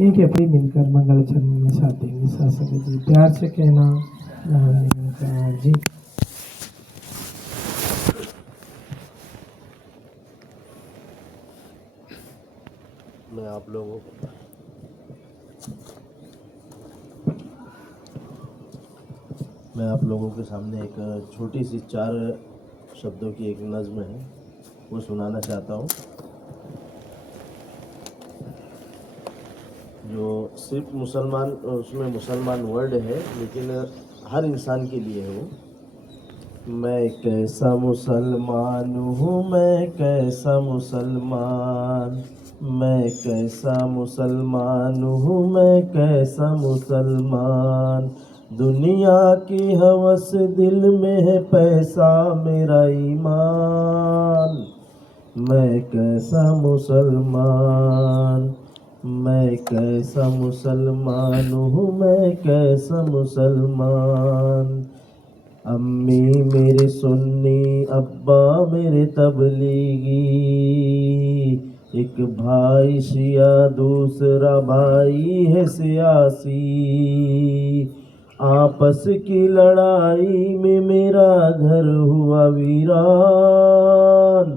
एक अपनी मिलकर मंगल चरण में साथ देंगे। सत्संग जी प्यार से कहना निरंकार जी। मैं आप लोगों के सामने एक छोटी सी 4 शब्दों की एक नज़्म है, वो सुनाना चाहता हूँ, जो सिर्फ मुसलमान, उसमें मुसलमान वर्ड है लेकिन हर इंसान के लिए है वो। मैं कैसा मुसलमान हूँ, मैं कैसा मुसलमान, मैं कैसा मुसलमान हूँ, मैं कैसा मुसलमान। दुनिया की हवस दिल में है, पैसा मेरा ईमान। मैं कैसा मुसलमान, मैं कैसा मुसलमान हूँ, मैं कैसा मुसलमान। अम्मी मेरी सुन्नी, अब्बा मेरे तबलीगी, एक भाई शिया दूसरा भाई है सियासी। आपस की लड़ाई में मेरा घर हुआ वीरान,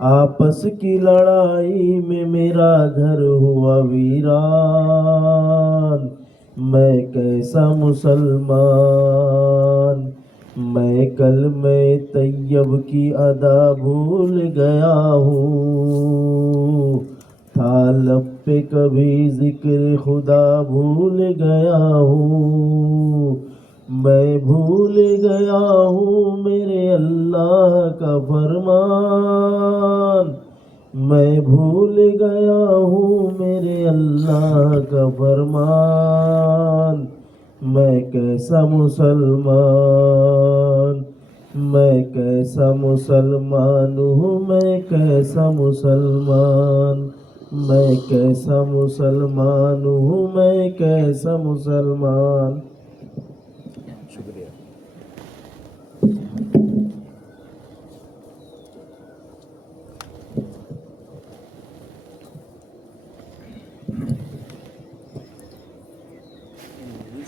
आपस की लड़ाई में मेरा घर हुआ वीरान। मैं कैसा मुसलमान, मैं कलमे तैयब की अदा भूल गया हूँ, था लब पे कभी जिक्र खुदा भूल गया हूँ। मैं भूल गया हूँ मेरे अल्लाह का फरमान, मैं भूल गया हूँ मेरे अल्लाह का फरमान। मैं कैसा मुसलमान, मैं कैसा मुसलमान हूँ, मैं कैसा मुसलमान, मैं कैसा मुसलमान हूँ, मैं कैसा मुसलमान। शुक्रिया।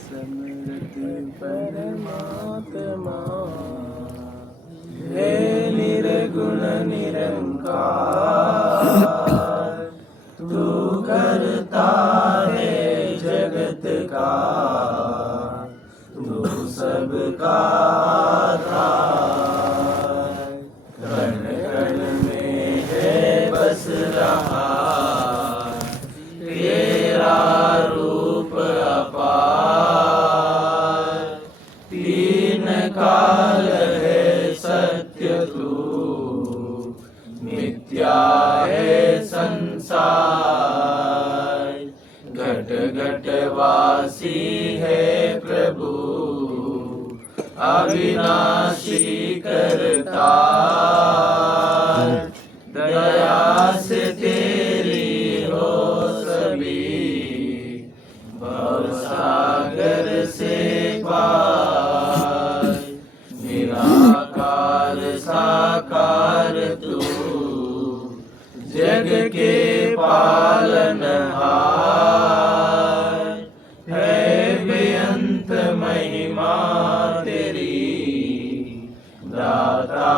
समृत परमात्मा हे निर्गुण निरंकार, तू करता है जगत का, तू सबका आधार। कण कण में है बस रहा तेरा रूप अपार। तीन काल है सत्य तू, मिथ्या है संसार। घट घट वासी है प्रभु, अविनाशी करतार। दया से तेरी हो सभी, भवसागर से पार। निराकार साकार तू, जग के पालनहार। है बेअंत महिमा तेरी, दाता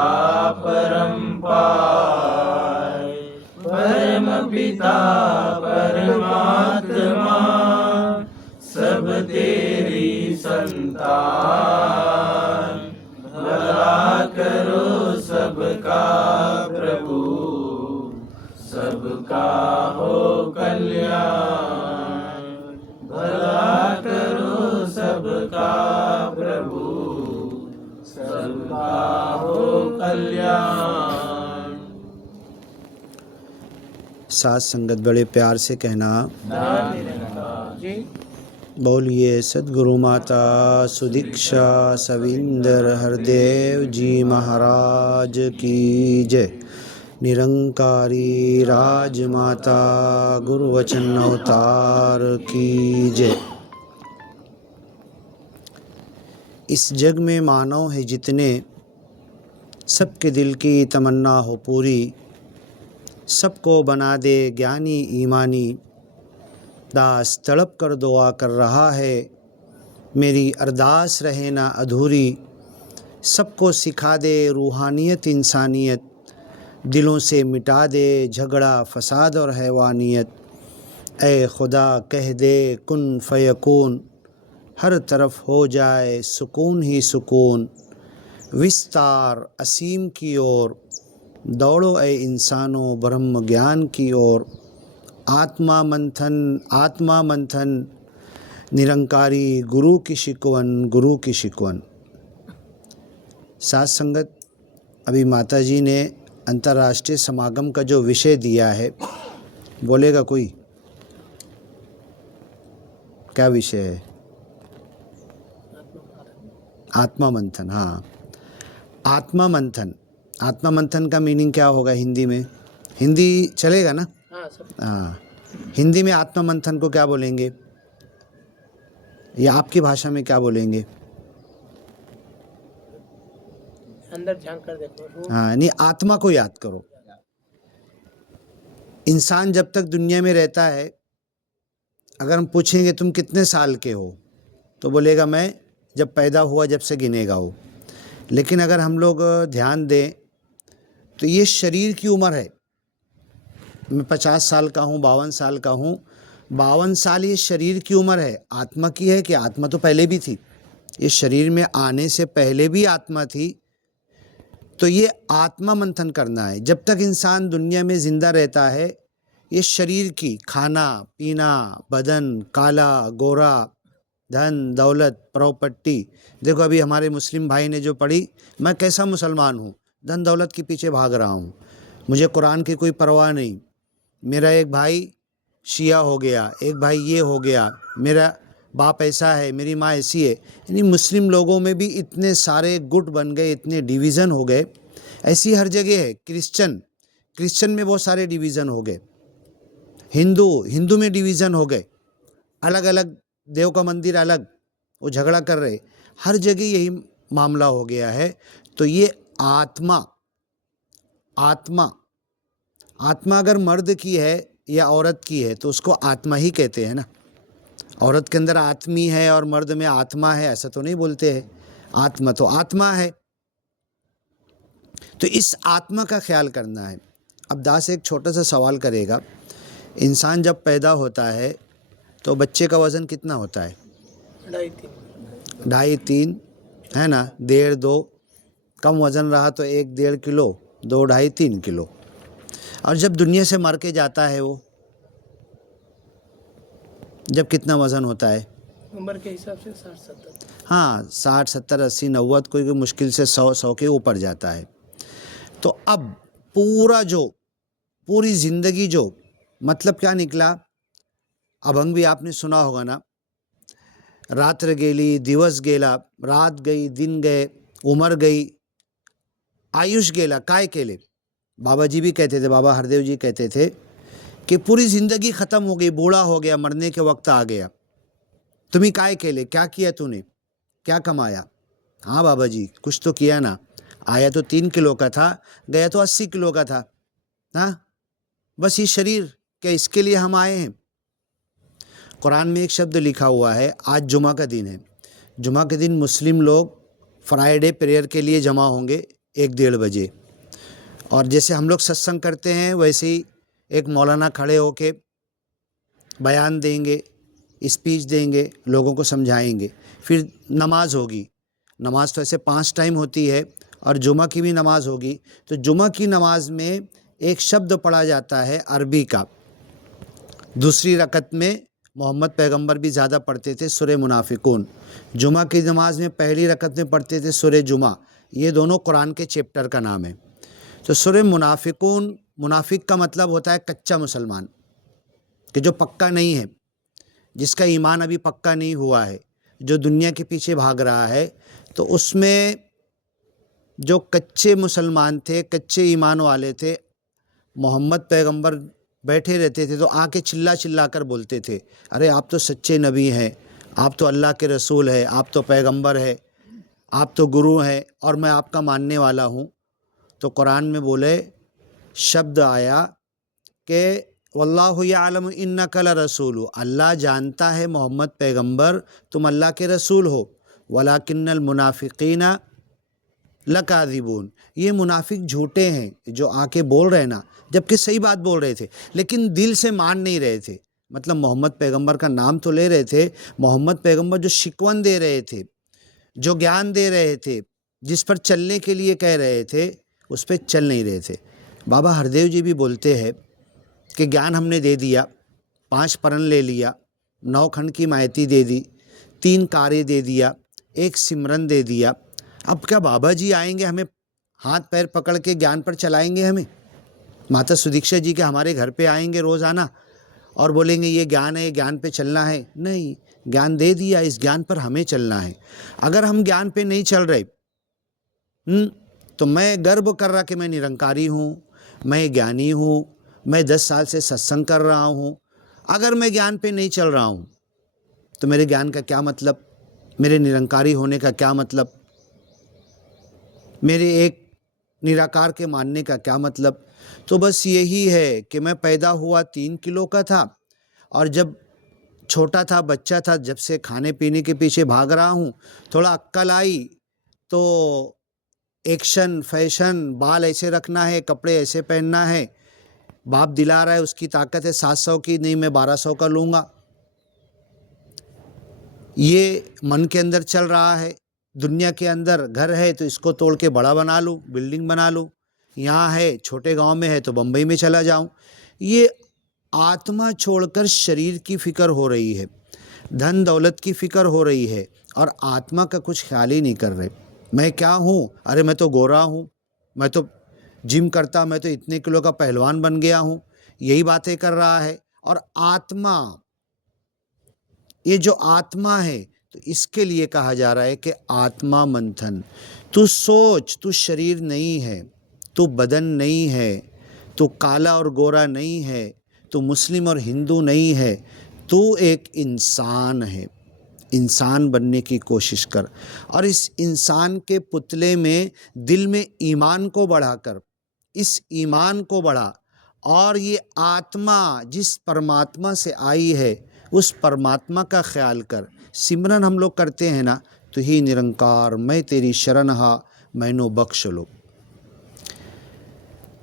परम्पार। परम पिता परमात्मा, सब तेरी संतान। भला करो सबका प्रभु, सबका हो कल्याण। भला करो सबका प्रभु, सबका हो कल्याण। साथ संगत बड़े प्यार से कहना जी। बोलिए सद्गुरु माता सुदीक्षा सविंदर हरदेव जी महाराज की जय। निरंकारी राजमाता गुरुवचन अवतार की जय। इस जग में मानव है जितने, सबके दिल की तमन्ना हो पूरी। सबको बना दे ज्ञानी ईमानी, दास तड़प कर दुआ कर रहा है, मेरी अरदास रहे ना अधूरी। सबको सिखा दे रूहानियत इंसानियत, दिलों से मिटा दे झगड़ा फसाद और हैवानियत। ए खुदा कह दे कुन फ़यकून, हर तरफ हो जाए सुकून ही सुकून। विस्तार असीम की ओर दौड़ो ए इंसानों, ब्रह्म ज्ञान की ओर। आत्मा मंथन निरंकारी, गुरु की शिकवन, गुरु की शिकवन। साथ संगत, अभी माताजी ने अंतर्राष्ट्रीय समागम का जो विषय दिया है, बोलेगा कोई? क्या विषय है? आत्मा मंथन। हाँ, आत्मा मंथन। आत्मा मंथन का मीनिंग क्या होगा हिंदी में? हिंदी चलेगा ना? हाँ, हिंदी में आत्मा मंथन को क्या बोलेंगे, या आपकी भाषा में क्या बोलेंगे? अंदर झांक कर देखो। हाँ, नहीं, आत्मा को याद करो। इंसान जब तक दुनिया में रहता है, अगर हम पूछेंगे तुम कितने साल के हो, तो बोलेगा मैं जब पैदा हुआ जब से गिनेगा हो। लेकिन अगर हम लोग ध्यान दें तो ये शरीर की उम्र है। मैं 50 साल का हूँ, 52 साल का हूँ। 52 साल ये शरीर की उम्र है। आत्मा की है कि आत्मा तो पहले भी थी, ये शरीर में आने से पहले भी आत्मा थी। तो ये आत्मा मंथन करना है। जब तक इंसान दुनिया में ज़िंदा रहता है, ये शरीर की खाना पीना, बदन काला गोरा, धन दौलत प्रॉपर्टी। देखो अभी हमारे मुस्लिम भाई ने जो पढ़ी, मैं कैसा मुसलमान हूँ, धन दौलत के पीछे भाग रहा हूँ, मुझे कुरान की कोई परवाह नहीं। मेरा एक भाई शिया हो गया, एक भाई ये हो गया, मेरा बाप ऐसा है, मेरी माँ ऐसी है। यानी मुस्लिम लोगों में भी इतने सारे गुट बन गए, इतने डिवीज़न हो गए। ऐसी हर जगह है। क्रिश्चियन में बहुत सारे डिवीज़न हो गए, हिंदू में डिवीज़न हो गए, अलग अलग देव का मंदिर अलग, वो झगड़ा कर रहे। हर जगह यही मामला हो गया है। तो ये आत्मा अगर मर्द की है या औरत की है तो उसको आत्मा ही कहते हैं ना। औरत के अंदर आत्मी है और मर्द में आत्मा है, ऐसा तो नहीं बोलते हैं। आत्मा तो आत्मा है। तो इस आत्मा का ख्याल करना है। अब दास एक छोटा सा सवाल करेगा। इंसान जब पैदा होता है तो बच्चे का वज़न कितना होता है? 2.5-3 है ना, 1.5-2। कम वज़न रहा तो 1-1.5 किलो, 2-2.5-3 किलो। और जब दुनिया से मर के जाता है वो, जब कितना वज़न होता है? उम्र के हिसाब से 60-70। हाँ, 60-70-80 90, कोई मुश्किल से 100 के ऊपर जाता है। तो अब पूरी ज़िंदगी जो मतलब क्या निकला? अभंग भी आपने सुना होगा ना, रात्र गेली दिवस गेला, रात गई दिन गए, उम्र गई आयुष गेला, काय केले। बाबा जी भी कहते थे, बाबा हरदेव जी कहते थे कि पूरी ज़िंदगी ख़त्म हो गई, बूढ़ा हो गया, मरने के वक्त आ गया। तुम्हें काय केले, क्या किया तूने, क्या कमाया? हाँ बाबा जी कुछ तो किया ना, आया तो 3 किलो का था, गया तो 80 किलो का था। हाँ, बस ये शरीर क्या, इसके लिए हम आए हैं? कुरान में एक शब्द लिखा हुआ है, आज जुमा का दिन है। जुमा के दिन मुस्लिम लोग फ्राइडे प्रेयर के लिए जमा होंगे 1-1:30 बजे। और जैसे हम लोग सत्संग करते हैं वैसे ही एक मौलाना खड़े होके बयान देंगे, स्पीच देंगे, लोगों को समझाएंगे। फिर नमाज होगी। नमाज तो ऐसे 5 टाइम होती है और जुमा की भी नमाज होगी। तो जुमा की नमाज में एक शब्द पढ़ा जाता है अरबी का। दूसरी रकत में मोहम्मद पैगंबर भी ज़्यादा पढ़ते थे सूरह मुनाफिकून। जुमा की नमाज में पहली रकत में पढ़ते थे सूरह जुमा। ये दोनों कुरान के चैप्टर का नाम है। तो सूरह मुनाफिकून, मुनाफिक का मतलब होता है कच्चा मुसलमान, कि जो पक्का नहीं है, जिसका ईमान अभी पक्का नहीं हुआ है, जो दुनिया के पीछे भाग रहा है। तो उसमें जो कच्चे मुसलमान थे, कच्चे ईमान वाले थे, मोहम्मद पैगंबर बैठे रहते थे तो आके चिल्ला चिल्ला कर बोलते थे, अरे आप तो सच्चे नबी हैं, आप तो अल्लाह के रसूल हैं, आप तो पैगंबर हैं, आप तो गुरु हैं और मैं आपका मानने वाला हूँ। तो कुरान में बोले शब्द आया कि वल्लाहु यालमु इन्नका लरसूलु, अल्लाह जानता है मोहम्मद पैगंबर तुम अल्लाह के रसूल हो, वलाकिन्नल मुनाफिकीना लकाज़िबून, ये मुनाफिक झूठे हैं जो आके बोल रहे हैं ना, जबकि सही बात बोल रहे थे लेकिन दिल से मान नहीं रहे थे। मतलब मोहम्मद पैगंबर का नाम तो ले रहे थे, मोहम्मद पैगंबर जो शिकवन दे रहे थे, जो ज्ञान दे रहे थे, जिस पर चलने के लिए कह रहे थे, उस पर चल नहीं रहे थे। बाबा हरदेव जी भी बोलते हैं कि ज्ञान हमने दे दिया, 5 परण ले लिया, 9 खंड की मायती दे दी, 3 कार्य दे दिया, 1 सिमरन दे दिया। अब क्या बाबा जी आएंगे हमें हाथ पैर पकड़ के ज्ञान पर चलाएंगे? हमें माता सुदीक्षा जी के हमारे घर पे आएंगे रोज़ाना और बोलेंगे ये ज्ञान है, ज्ञान पे चलना है? नहीं, ज्ञान दे दिया, इस ज्ञान पर हमें चलना है। अगर हम ज्ञान पे नहीं चल रहे तो मैं गर्व कर रहा कि मैं निरंकारी हूँ, मैं ज्ञानी हूँ, मैं 10 साल से सत्संग कर रहा हूँ, अगर मैं ज्ञान पे नहीं चल रहा हूँ तो मेरे ज्ञान का क्या मतलब, मेरे निरंकारी होने का क्या मतलब, मेरे एक निराकार के मानने का क्या मतलब? तो बस यही है कि मैं पैदा हुआ 3 किलो का था और जब छोटा था, बच्चा था, जब से खाने पीने के पीछे भाग रहा हूँ, थोड़ा अक्ल आई तो एक्शन, फैशन, बाल ऐसे रखना है, कपड़े ऐसे पहनना है, बाप दिला रहा है, उसकी ताकत है 700 की, नहीं मैं 1200 का लूँगा, ये मन के अंदर चल रहा है। दुनिया के अंदर घर है तो इसको तोड़ के बड़ा बना लूँ, बिल्डिंग बना लूँ, यहाँ है छोटे गांव में है तो बम्बई में चला जाऊँ। ये आत्मा छोड़कर शरीर की फ़िक्र हो रही है, धन दौलत की फ़िक्र हो रही है और आत्मा का कुछ ख्याल ही नहीं कर रहे। मैं क्या हूँ? अरे मैं तो गोरा हूँ, मैं तो जिम करता, मैं तो इतने किलो का पहलवान बन गया हूँ, यही बातें कर रहा है। और आत्मा, ये जो आत्मा है, तो इसके लिए कहा जा रहा है कि आत्मा मंथन। तू सोच, तू शरीर नहीं है, तू बदन नहीं है, तू काला और गोरा नहीं है, तू मुस्लिम और हिंदू नहीं है, तू एक इंसान है। इंसान बनने की कोशिश कर और इस इंसान के पुतले में दिल में ईमान को बढ़ाकर, इस ईमान को बढ़ा और ये आत्मा जिस परमात्मा से आई है उस परमात्मा का ख्याल कर। सिमरन हम लोग करते हैं ना, तो ही निरंकार मैं तेरी शरण हा मैनो बख्श लो।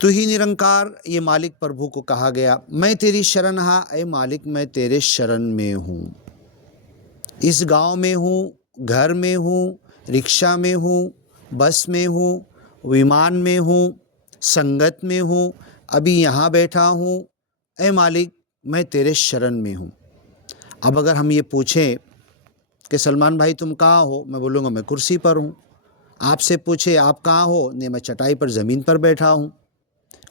तू ही निरंकार, ये मालिक प्रभु को कहा गया, मैं तेरी शरण हा, ए मालिक मैं तेरे शरण में हूँ। इस गांव में हूँ, घर में हूँ, रिक्शा में हूँ, बस में हूँ, विमान में हूँ, संगत में हूँ, अभी यहाँ बैठा हूँ, ए मालिक मैं तेरे शरण में हूँ। अब अगर हम ये पूछें कि सलमान भाई तुम कहाँ हो, मैं बोलूँगा मैं कुर्सी पर हूँ। आपसे पूछे आप कहाँ हो, नहीं मैं चटाई पर ज़मीन पर बैठा हूँ।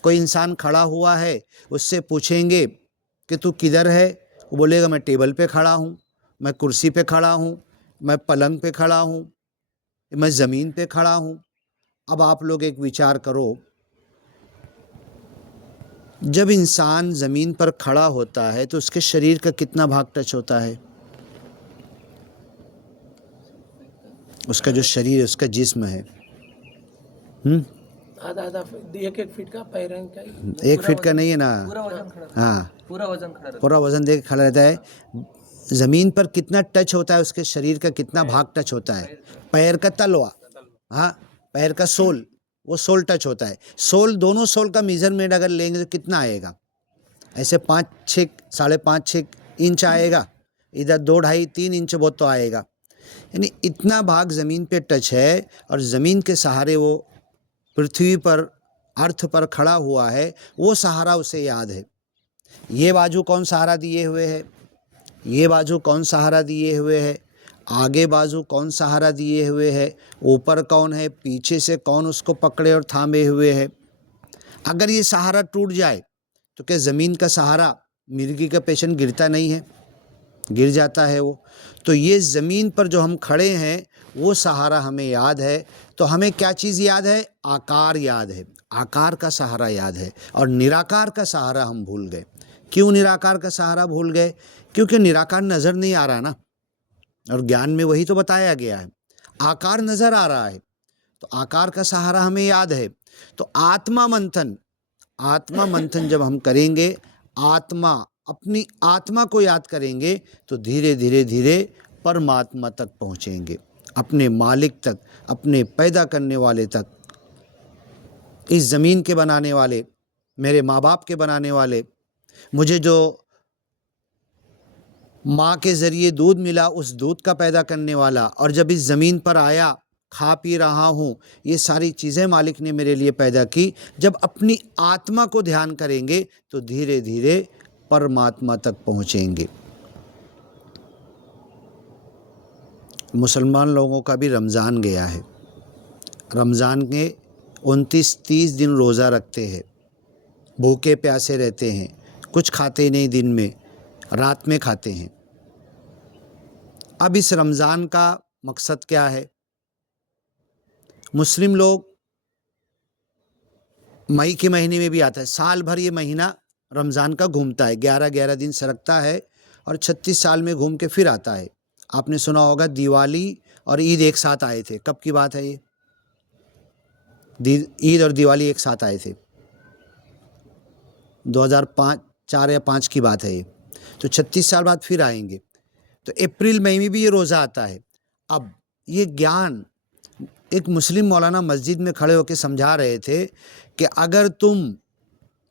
कोई इंसान खड़ा हुआ है, उससे पूछेंगे कि तू किधर है, वो बोलेगा मैं टेबल पे खड़ा हूँ, मैं कुर्सी पे खड़ा हूँ, मैं पलंग पे खड़ा हूँ, मैं ज़मीन पे खड़ा हूँ। अब आप लोग एक विचार करो, जब इंसान ज़मीन पर खड़ा होता है तो उसके शरीर का कितना भाग टच होता है? उसका जो शरीर है, उसका जिस्म है, आधा आधा 1-1 फीट का पैरों का 1 फीट का नहीं है ना, पूरा वजन खड़ा, हाँ पूरा वजन खड़ा रहता पूरा वज़न दे के खड़ा रहता है। ज़मीन पर कितना टच होता है, उसके शरीर का कितना भाग टच होता है? पैर का तलवा, हाँ पैर का सोल, वो सोल टच होता है। सोल, दोनों सोल का मेजरमेंट अगर लेंगे तो कितना आएगा? ऐसे 5-6, 5.5-6 इंच आएगा, इधर 2-2.5-3 इंच बहुत तो आएगा। यानी इतना भाग ज़मीन पे टच है और ज़मीन के सहारे वो पृथ्वी पर, अर्थ पर खड़ा हुआ है, वो सहारा उसे याद है। ये बाजू कौन सहारा दिए हुए है, ये बाजू कौन सहारा दिए हुए है, आगे बाजू कौन सहारा दिए हुए है, ऊपर कौन है, पीछे से कौन उसको पकड़े और थामे हुए है। अगर ये सहारा टूट जाए तो क्या ज़मीन का सहारा, मिर्गी का पेशेंट गिरता नहीं है, गिर जाता है वो। तो ये ज़मीन पर जो हम खड़े हैं वो सहारा हमें याद है। तो हमें क्या चीज़ याद है? आकार याद है, आकार का सहारा याद है और निराकार का सहारा हम भूल गए। क्यों निराकार का सहारा भूल गए? क्योंकि निराकार नज़र नहीं आ रहा ना, और ज्ञान में वही तो बताया गया है, आकार नज़र आ रहा है, तो आकार का सहारा हमें याद है। तो आत्मा मंथन, आत्मा मंथन जब हम करेंगे, आत्मा, अपनी आत्मा को याद करेंगे तो धीरे धीरे धीरे परमात्मा तक पहुँचेंगे, अपने मालिक तक, अपने पैदा करने वाले तक, इस ज़मीन के बनाने वाले, मेरे माँ बाप के बनाने वाले, मुझे जो माँ के ज़रिए दूध मिला उस दूध का पैदा करने वाला, और जब इस ज़मीन पर आया खा पी रहा हूँ, ये सारी चीज़ें मालिक ने मेरे लिए पैदा की। जब अपनी आत्मा को ध्यान करेंगे तो धीरे धीरे परमात्मा तक पहुँचेंगे। मुसलमान लोगों का भी रमज़ान गया है। रमज़ान के 29-30 दिन रोज़ा रखते हैं, भूखे प्यासे रहते हैं, कुछ खाते नहीं, दिन में रात में खाते हैं। अब इस रमज़ान का मकसद क्या है? मुस्लिम लोग मई के महीने में भी आता है, साल भर ये महीना रमज़ान का घूमता है, 11-11 दिन सरकता है और 36 साल में घूम के फिर आता है। आपने सुना होगा दिवाली और ईद एक साथ आए थे। कब की बात है ये? ईद और दिवाली एक साथ आए थे, 2004 या 5 की बात है ये। तो 36 साल बाद फिर आएंगे। तो अप्रैल मई में भी ये रोज़ा आता है। अब ये ज्ञान एक मुस्लिम मौलाना मस्जिद में खड़े होकर समझा रहे थे कि अगर तुम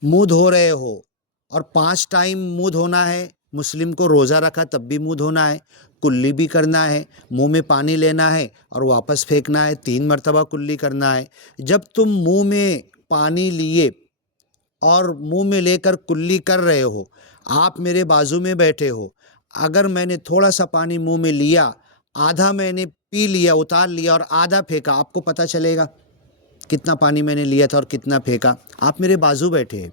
मुँह धो रहे हो और 5 टाइम मुँह धोना है, मुस्लिम को रोज़ा रखा तब भी मुँह धोना है, कुल्ली भी करना है, मुंह में पानी लेना है और वापस फेंकना है, 3 मरतबा कुल्ली करना है। जब तुम मुंह में पानी लिए और मुंह में लेकर कुल्ली कर रहे हो, आप मेरे बाजू में बैठे हो, अगर मैंने थोड़ा सा पानी मुंह में लिया, आधा मैंने पी लिया, उतार लिया और आधा फेंका, आपको पता चलेगा कितना पानी मैंने लिया था और कितना फेंका? आप मेरे बाजू बैठे हैं।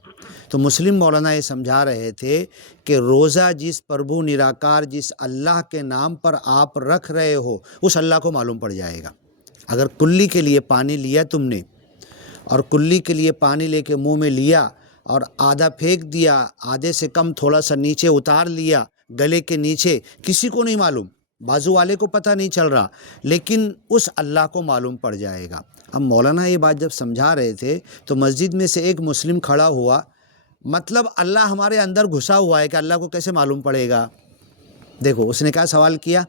तो मुस्लिम मौलाना ये समझा रहे थे कि रोज़ा जिस प्रभु निराकार, जिस अल्लाह के नाम पर आप रख रहे हो, उस अल्लाह को मालूम पड़ जाएगा। अगर कुल्ली के लिए पानी लिया तुमने और कुल्ली के लिए पानी लेके मुंह में लिया और आधा फेंक दिया, आधे से कम थोड़ा सा नीचे उतार लिया, गले के नीचे, किसी को नहीं मालूम, बाजू वाले को पता नहीं चल रहा, लेकिन उस अल्लाह को मालूम पड़ जाएगा। अब मौलाना ये बात जब समझा रहे थे तो मस्जिद में से एक मुस्लिम खड़ा हुआ, मतलब अल्लाह हमारे अंदर घुसा हुआ है कि अल्लाह को कैसे मालूम पड़ेगा? देखो उसने क्या सवाल किया,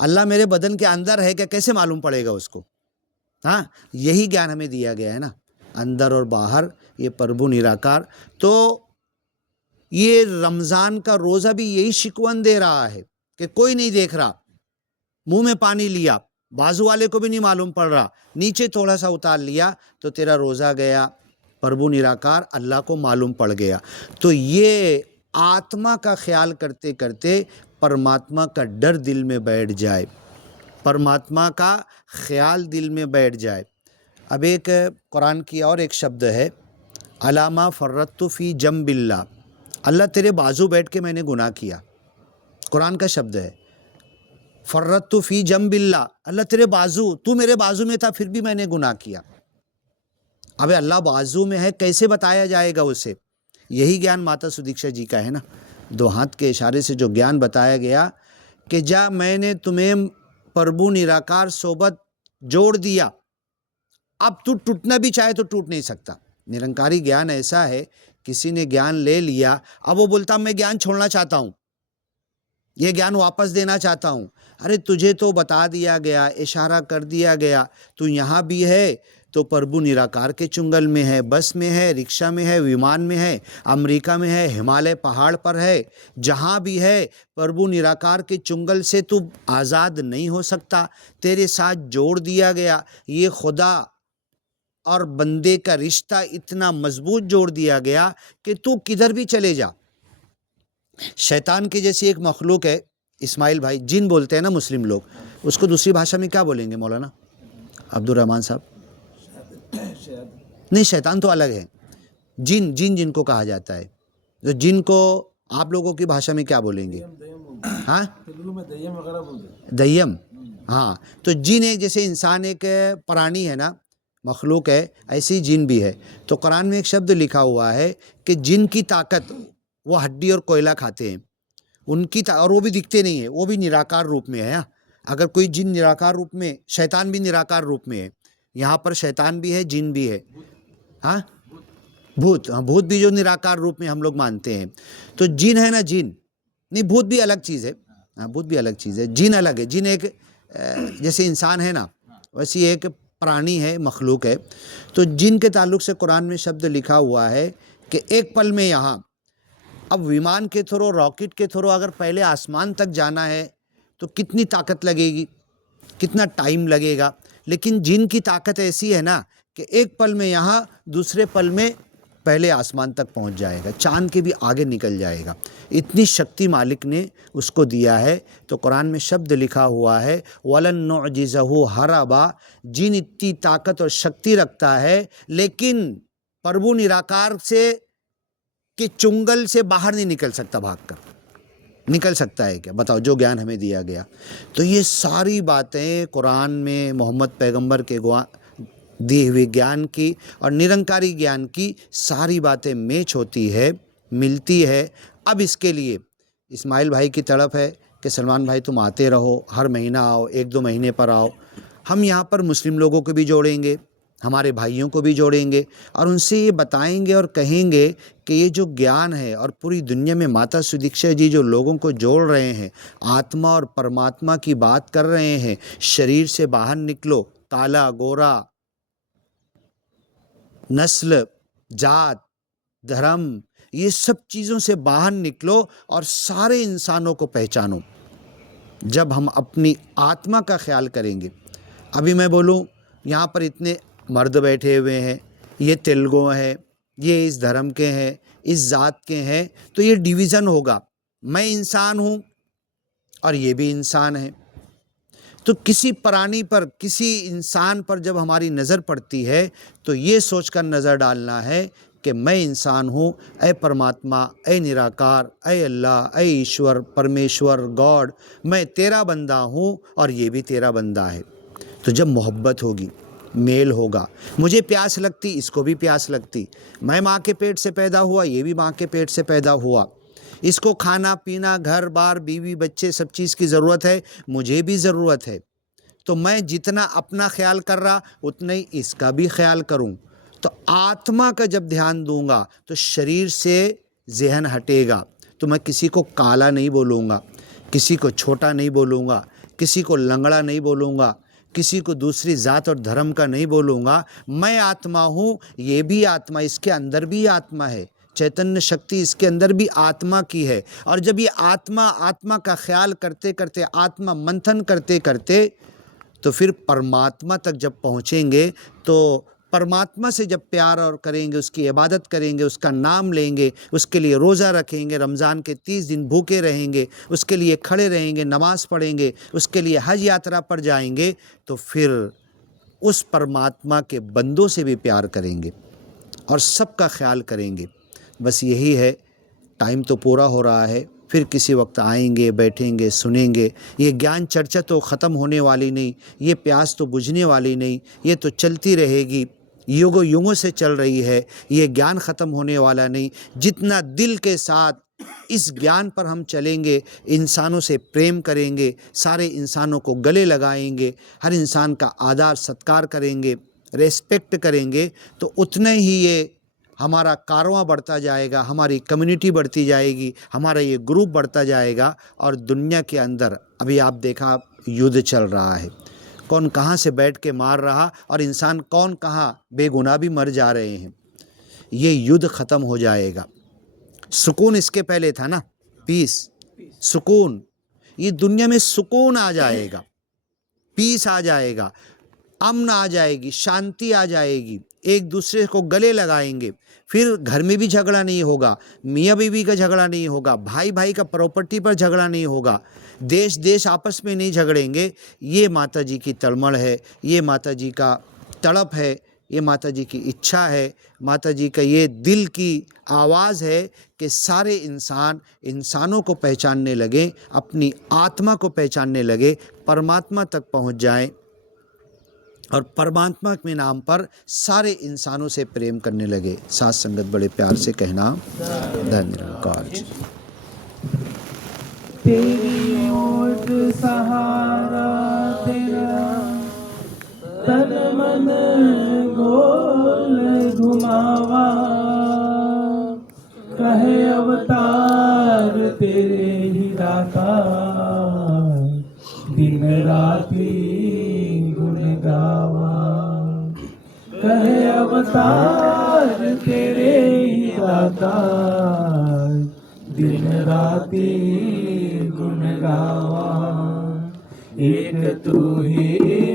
अल्लाह मेरे बदन के अंदर है क्या, कैसे मालूम पड़ेगा उसको? हाँ, यही ज्ञान हमें दिया गया है ना, अंदर और बाहर ये प्रभु निराकार। तो ये रमज़ान का रोज़ा भी यही शिकवन दे रहा है कि कोई नहीं देख रहा, मुंह में पानी लिया, बाजू वाले को भी नहीं मालूम पड़ रहा, नीचे थोड़ा सा उतार लिया तो तेरा रोज़ा गया, प्रभु निराकार अल्लाह को मालूम पड़ गया। तो ये आत्मा का ख्याल करते करते परमात्मा का डर दिल में बैठ जाए, परमात्मा का ख्याल दिल में बैठ जाए। अब एक कुरान की और एक शब्द है, अलामा फ़र्रत्तु फ़ी जंबिल्लाह, अल्लाह तेरे बाजू बैठ के मैंने गुनाह किया। कुरान का शब्द है, फ़र्रत्तु फ़ी जंबिल्लाह, अल्लाह तेरे बाजू, तू मेरे बाजू में था फिर भी मैंने गुनाह किया। अबे अल्लाह बाजू में है, कैसे बताया जाएगा उसे? यही ज्ञान माता सुदीक्षा जी का है ना, 2 हाथ के इशारे से जो ज्ञान बताया गया कि जा मैंने तुम्हें प्रभु निराकार सोबत जोड़ दिया, अब तू टूटना भी चाहे तो टूट नहीं सकता। निरंकारी ज्ञान ऐसा है, किसी ने ज्ञान ले लिया, अब वो बोलता मैं ज्ञान छोड़ना चाहता हूँ, ये ज्ञान वापस देना चाहता हूँ। अरे तुझे तो बता दिया गया, इशारा कर दिया गया, तू यहाँ भी है तो प्रभु निराकार के चुंगल में है, बस में है, रिक्शा में है, विमान में है, अमेरिका में है, हिमालय पहाड़ पर है, जहाँ भी है प्रभु निराकार के चुंगल से तू आज़ाद नहीं हो सकता। तेरे साथ जोड़ दिया गया, ये खुदा और बंदे का रिश्ता इतना मजबूत जोड़ दिया गया कि तू किधर भी चले जा। शैतान की जैसी एक मखलूक है, इस्माइल भाई, जिन बोलते हैं ना मुस्लिम लोग, उसको दूसरी भाषा में क्या बोलेंगे मौलाना अब्दुल रहमान साहब? नहीं, शैतान तो अलग है, जिन जिन जिनको कहा जाता है, तो जिन को आप लोगों की भाषा में क्या बोलेंगे? हाँ, दय्यम। हाँ, तो जिन एक जैसे इंसान एक प्राणी है ना, मखलूक है, ऐसी जिन भी है। तो कुरान में एक शब्द लिखा हुआ है कि जिन की ताकत, वो हड्डी और कोयला खाते हैं, उनकी और वो भी दिखते नहीं है, वो भी निराकार रूप में है। अगर कोई जिन निराकार रूप में, शैतान भी निराकार रूप में है, यहाँ पर शैतान भी है, जिन भी है। हाँ, भूत, हाँ, भूत भी जो निराकार रूप में हम लोग मानते हैं। तो जिन है ना, जिन नहीं, भूत भी अलग चीज़ है। हाँ, भूत भी अलग चीज़ है, जिन अलग है। जिन एक जैसे इंसान है ना, वैसी एक प्राणी है, मखलूक है। तो जिन के ताल्लुक से कुरान में शब्द लिखा हुआ है कि एक पल में यहाँ, अब विमान के थ्रू, रॉकेट के थ्रू अगर पहले आसमान तक जाना है तो कितनी ताकत लगेगी, कितना टाइम लगेगा। लेकिन जिन की ताकत ऐसी है ना कि एक पल में यहाँ, दूसरे पल में पहले आसमान तक पहुँच जाएगा, चांद के भी आगे निकल जाएगा। इतनी शक्ति मालिक ने उसको दिया है। तो कुरान में शब्द लिखा हुआ है, वलन नुअजिज़हु हरबा, जिन इतनी ताकत और शक्ति रखता है, लेकिन प्रभु निराकार से कि चुंगल से बाहर नहीं निकल सकता, भागकर निकल सकता है क्या? बताओ, जो ज्ञान हमें दिया गया। तो ये सारी बातें कुरान में मोहम्मद पैगंबर के दिए हुए ज्ञान की और निरंकारी ज्ञान की सारी बातें मैच होती है, मिलती है। अब इसके लिए इस्माइल भाई की तड़प है कि सलमान भाई तुम आते रहो, हर महीना आओ, 1-2 महीने पर आओ। हम यहाँ पर मुस्लिम लोगों को भी जोड़ेंगे, हमारे भाइयों को भी जोड़ेंगे और उनसे ये बताएंगे और कहेंगे कि ये जो ज्ञान है, और पूरी दुनिया में माता सुदीक्षा जी जो लोगों को जोड़ रहे हैं, आत्मा और परमात्मा की बात कर रहे हैं, शरीर से बाहर निकलो, काला गोरा, नस्ल, जात, धर्म, ये सब चीज़ों से बाहर निकलो और सारे इंसानों को पहचानो। जब हम अपनी आत्मा का ख्याल करेंगे, अभी मैं बोलूँ यहाँ पर इतने मर्द बैठे हुए हैं, ये तेलुगु हैं, ये इस धर्म के हैं, इस जात के हैं, तो ये डिवीज़न होगा। मैं इंसान हूँ और ये भी इंसान है। तो किसी प्राणी पर, किसी इंसान पर जब हमारी नज़र पड़ती है तो ये सोचकर नज़र डालना है कि मैं इंसान हूँ, ऐ परमात्मा, ऐ निराकार, ऐ अल्लाह, ऐ ईश्वर, परमेश्वर, गॉड, मैं तेरा बंदा हूँ और ये भी तेरा बंदा है। तो जब मोहब्बत होगी, मेल होगा, मुझे प्यास लगती, इसको भी प्यास लगती, मैं माँ के पेट से पैदा हुआ, ये भी माँ के पेट से पैदा हुआ, इसको खाना पीना, घर बार, बीवी बच्चे, सब चीज़ की ज़रूरत है, मुझे भी ज़रूरत है। तो मैं जितना अपना ख्याल कर रहा उतना ही इसका भी ख्याल करूं। तो आत्मा का जब ध्यान दूंगा तो शरीर से जहन हटेगा। तो मैं किसी को काला नहीं बोलूँगा, किसी को छोटा नहीं बोलूँगा, किसी को लंगड़ा नहीं बोलूँगा, किसी को दूसरी जात और धर्म का नहीं बोलूँगा। मैं आत्मा हूँ, ये भी आत्मा, इसके अंदर भी आत्मा है, चैतन्य शक्ति इसके अंदर भी आत्मा की है। और जब ये आत्मा का ख्याल करते करते, आत्मा मंथन करते करते, तो फिर परमात्मा तक जब पहुँचेंगे, तो परमात्मा से जब प्यार और करेंगे, उसकी इबादत करेंगे, उसका नाम लेंगे, उसके लिए रोज़ा रखेंगे, रमज़ान के 30 दिन भूखे रहेंगे, उसके लिए खड़े रहेंगे, नमाज़ पढ़ेंगे, उसके लिए हज यात्रा पर जाएंगे, तो फिर उस परमात्मा के बंदों से भी प्यार करेंगे और सबका ख्याल करेंगे। बस यही है। टाइम तो पूरा हो रहा है, फिर किसी वक्त आएंगे, बैठेंगे, सुनेंगे। ये ज्ञान चर्चा तो ख़त्म होने वाली नहीं, ये प्यास तो बुझने वाली नहीं, ये तो चलती रहेगी, युगों युगों से चल रही है। ये ज्ञान ख़त्म होने वाला नहीं। जितना दिल के साथ इस ज्ञान पर हम चलेंगे, इंसानों से प्रेम करेंगे, सारे इंसानों को गले लगाएंगे, हर इंसान का आदर सत्कार करेंगे, रेस्पेक्ट करेंगे, तो उतना ही ये हमारा कारवां बढ़ता जाएगा, हमारी कम्युनिटी बढ़ती जाएगी, हमारा ये ग्रुप बढ़ता जाएगा। और दुनिया के अंदर अभी आप देखा युद्ध चल रहा है, कौन कहाँ से बैठ के मार रहा और इंसान कौन कहाँ बेगुनाह भी मर जा रहे हैं। ये युद्ध ख़त्म हो जाएगा। सुकून इसके पहले था ना, पीस, सुकून। ये दुनिया में सुकून आ जाएगा, पीस आ जाएगा, अमन आ जाएगी, शांति आ जाएगी, एक दूसरे को गले लगाएंगे। फिर घर में भी झगड़ा नहीं होगा, मियाँ बीवी का झगड़ा नहीं होगा, भाई भाई का प्रॉपर्टी पर झगड़ा नहीं होगा, देश देश आपस में नहीं झगड़ेंगे। ये माता जी की तड़मड़ है, ये माता जी का तड़प है, ये माता जी की इच्छा है, माता जी का ये दिल की आवाज़ है कि सारे इंसानों को पहचानने लगे, अपनी आत्मा को पहचानने लगे, परमात्मा तक पहुँच जाएं और परमात्मा के नाम पर सारे इंसानों से प्रेम करने लगे। साथ संगत बड़े प्यार से कहना, धन्य निरंकार जी। तेरी ओट सहारा तेरा, तन मन गोल घुमावा, का दिन राती गुण गावा कहे अवतार तेरे ही दातार दिन राती गुण गावा एक तू ही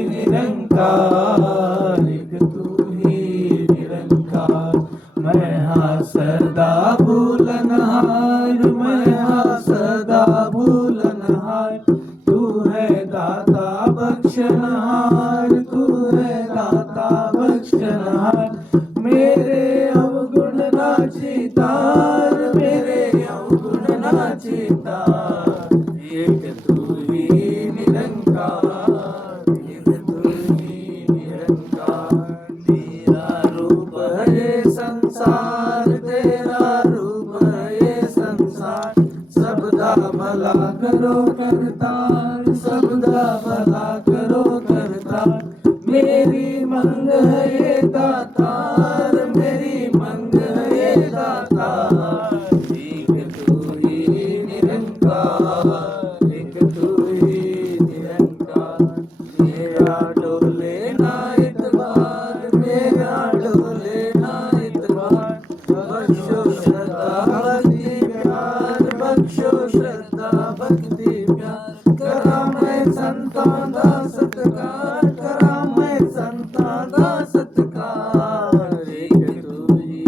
निरंकार एक तू ही निरंकार मैं हाँ सदा भूलनहार मैं हाँ सदा भूलनहार तू है दाता बख्शनहार तू है दाता बख्शनहार मेरे अवगुण नाचितार मेरे अवगुण नाचितार एक तू ही निरंकार एक तू ही निरंकार तेरा रूप है संसार तेरा रूप है संसार सबदा भला करो करतार सबदा भला करो करतार मेरी मंग है ये दातार मेरी मंग है ये दातार एक तू ही निरंकार एक तू ही निरंकार मेरा डोले ना इतबार मेरा डोले ना इतबार बख्शो श्रद्धा भक्ति प्यार बख्शो श्रद्धा भक्ति प्यार करा मैं संतां दा सत्कार करा मैं संतां दा सत्कार एक तू ही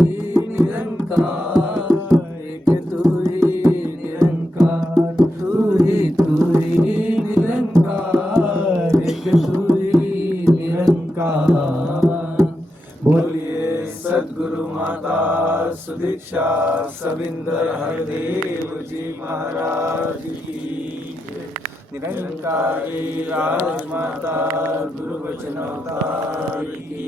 निरंकार एक तू ही निरंकार तू ही निरंकार एक तू ही निरंकार बोलिए सद्गुरु माता सुदीक्षा सविंदर हरदेव जी महाराज की निरंकारी राजमाता गुरु वचन अवतार की